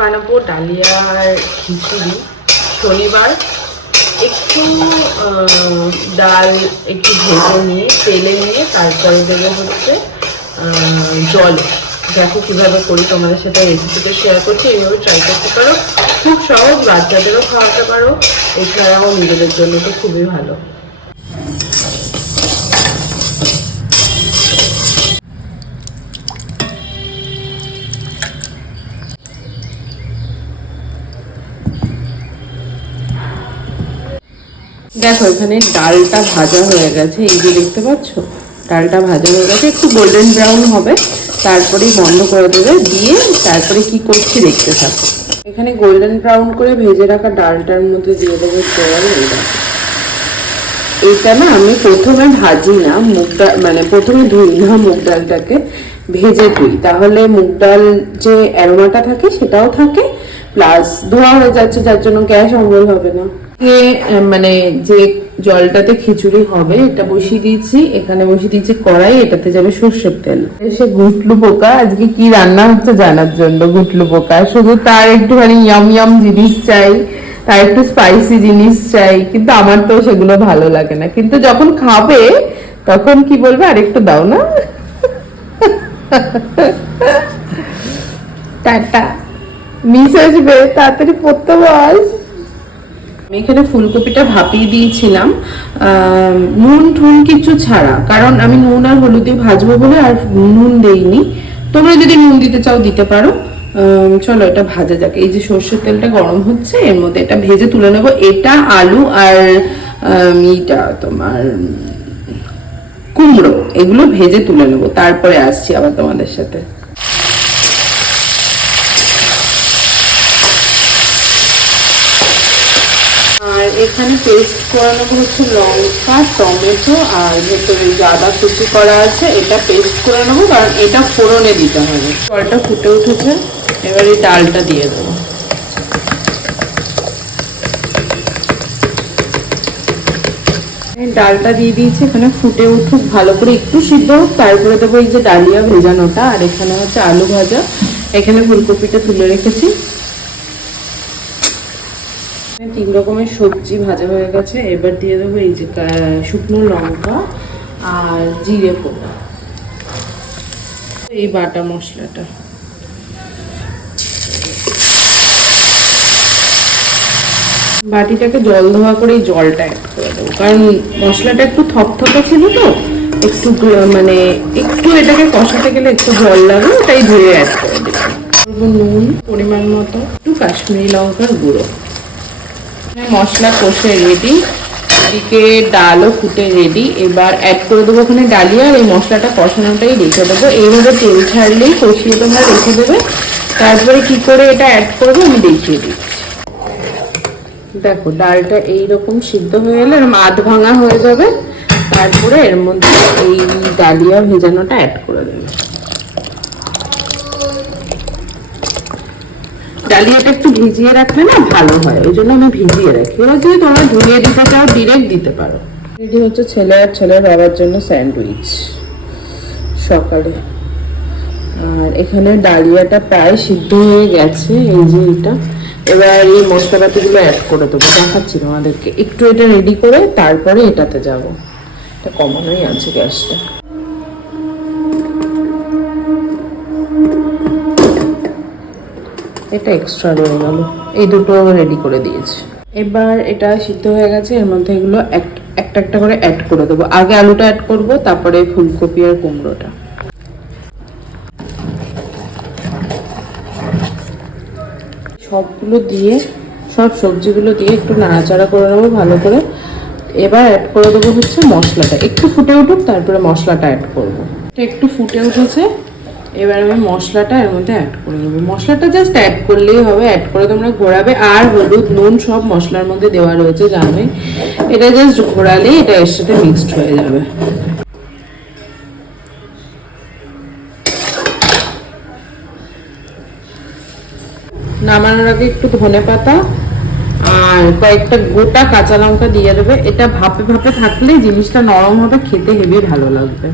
বানাবো ডালিয়া আর খিচুড়ি। শনিবার একটু ডাল একটু ভেজে নিয়ে, তেলে নিয়ে তারপরে দেবো হচ্ছে জল। দেখো কীভাবে করি, তোমাদের সাথে রেসিপিটা শেয়ার করছি, এইভাবে ট্রাই করতে পারো। খুব সহজ, বাচ্চাদেরও খাওয়াতে পারো। এছাড়াও নিজেদের জন্য তো খুবই ভালো। দেখো এখানে ডালটা ভাজা হয়ে গেছে। এই যে দেখতে পাচ্ছ? ডালটা ভাজা হয়ে গেছে। একটু গোল্ডেন ব্রাউন হবে। তারপরেই বন্ধ করে দেবে। দিয়ে তারপরে কি করছি দেখতে থাকো। এখানে গোল্ডেন ব্রাউন করে ভেজে রাখা ডালটার মধ্যে দিয়ে দেবো জল দেখো। এটা না, আমি প্রথমে ভাজি না মুগ ডাল মানে প্রথমে ধুই না মুগ ডালটাকে, ভেজে ধুই। তাহলে মুগ ডাল যে অ্যারোমাটা থাকে, সেটাও থাকে। প্লাস ধোয়া হয়ে যাচ্ছে, যার জন্য গ্যাস অম্বল হবে না। আহ, মানে যে জলটাতে খিচুড়ি হবে এটা বসিয়ে দিয়েছি। এখানে বসিয়ে দিয়েছি কড়াই এটাতে যাবে সর্ষের তেল। সে গুটলু পোকা আজকে কি রান্না হচ্ছে জানার জন্য গুটলু পোকা? শুধু তার একটুখানি ইয়াম ইয়াম জিনিস চাই তার একটু স্পাইসি জিনিস চাই কিন্তু আমার তো সেগুলো ভালো লাগে না। কিন্তু যখন খাবে তখন কি বলবে? আরেকটু দাও না। টাটা। মিস আসবে তাড়াতাড়ি পড়তে বস। আমি এখানে ফুলকপিটা ভাপিয়ে দিয়েছিলাম। নুন ঠুন কিছু ছাড়া, কারণ আমি নুন আর হলুদ দিয়ে ভাজবো বলে আর নুন দেইনি। তোমরা যদি নুন দিতে চাও, দিতে পারো। চলো এটা ভাজা যাক। এই যে সর্ষের তেলটা গরম হচ্ছে, এর মধ্যে এটা ভেজে তুলে নেব। এটা আলু আর ইটা তোমার কুমড়ো, এগুলো ভেজে তুলে নেব। তারপরে আসছি আবার তোমাদের সাথে আর এখানে পেস্ট করে নেব হচ্ছে লঙ্কা, টমেটো আর ভেতরে যে আদা কুচি করা আছে এটা পেস্ট করে নেব, কারণ এটা ফোড়নে দিতে হবে। জলটা ফুটে উঠেছে, এবার এই ডালটা দিয়ে দেবো। ডালটা দিয়ে দিয়েছি, এখানে ফুটে উঠুক, ভালো করে একটু সিদ্ধ হোক, তারপরে দেবো এই যে ডালিয়া ভেজানোটা, আর এখানে হচ্ছে আলু ভাজা। এখানে ফুলকপিটা তুলে রেখেছি। তিন রকমের সবজি ভাজা হয়ে গেছে। এবার দিয়ে দেবো এই যে শুকনো লঙ্কা আর জিরে ফোড়া এই বাটা মশলাটা। বাটিটাকে জল ধোয়া করে এই জলটা অ্যাড করে দেবো। কারণ মশলাটা একটু থপথপে ছিল তো, একটু মানে একটু এটাকে কষাতে গেলে একটু জল লাগে তাই ধুয়ে অ্যাড করে দেবো নুন পরিমাণ মতো, একটু কাশ্মীরি লঙ্কার গুঁড়ো। মশলা কষে রেডি এদিকে ডালও ফুটে রেডি এবার অ্যাড করে দেবো ওখানে ডালিয়া আর এই মশলাটা কষানোটাই রেখে দেবো। এইভাবে তেল ছাড়লেই কষিয়ে তোমরা রেখে দেবে। তারপরে কি করে এটা অ্যাড করব আমি দেখিয়ে দিচ্ছি। দেখো, ডালটা এইরকম সিদ্ধ হয়ে গেলে এরকম আধ ভাঙা হয়ে যাবে। তারপরে এর মধ্যে এই ডালিয়া ভেজানোটা অ্যাড করে দেবে। ডালিয়াটা একটু ভিজিয়ে রাখলে না ভালো হয়, ওই জন্য আমি ভিজিয়ে রাখি। এবার যদি তোমরা ধুয়ে দিতে চাও ডিরেক্ট দিতে পারো। রেডি হচ্ছে ছেলে আর ছেলের বাবার জন্য স্যান্ডউইচ সকালে। আর এখানে ডালিয়াটা প্রায় সিদ্ধ হয়ে গেছে, এই যে এটা। এবার এই মশলাপাতিগুলো অ্যাড করে দেবো, দেখাচ্ছি তোমাদেরকে। একটু এটা রেডি করে তারপরে এটাতে যাব। এটা কমানোই আছে গ্যাসটা। এটা এক্সট্রা রয়ে গেল। এই দুটো রেডি করে দিয়েছি। এবার এটা সিদ্ধ হয়ে গেছে, এর মধ্যে এগুলো এক- একটা একটা করে অ্যাড করে দেবো। আগে আলুটা অ্যাড করব, তারপরে ফুলকপি আর কুমড়োটা। সবগুলো দিয়ে, সব সবজিগুলো দিয়ে একটু নাড়াচাড়া করে নেব ভালো করে। এবার অ্যাড করে দেবো হচ্ছে মশলাটা। একটু ফুটে উঠুক, তারপরে মশলাটা অ্যাড করব। একটু ফুটে উঠেছে। এবার আমি মশলাটা এর মধ্যে অ্যাড করে দেবো মশলাটা জাস্ট অ্যাড করলেই হবে অ্যাড করে তোমরা ঘোরাবে। আর হলুদ, নুন সব মশলার মধ্যে দেওয়া রয়েছে, জানোই। এটা জাস্ট ঘোরালেই এটা এর সাথে মিক্সড হয়ে যাবে। নামানোর আগে একটু ধনে পাতা আর কয়েকটা গোটা কাঁচা লঙ্কা দিয়ে দেবে। এটা ভাপে ভাপে থাকলে জিনিসটা নরম হবে, খেতে হেবি ভালো লাগবে।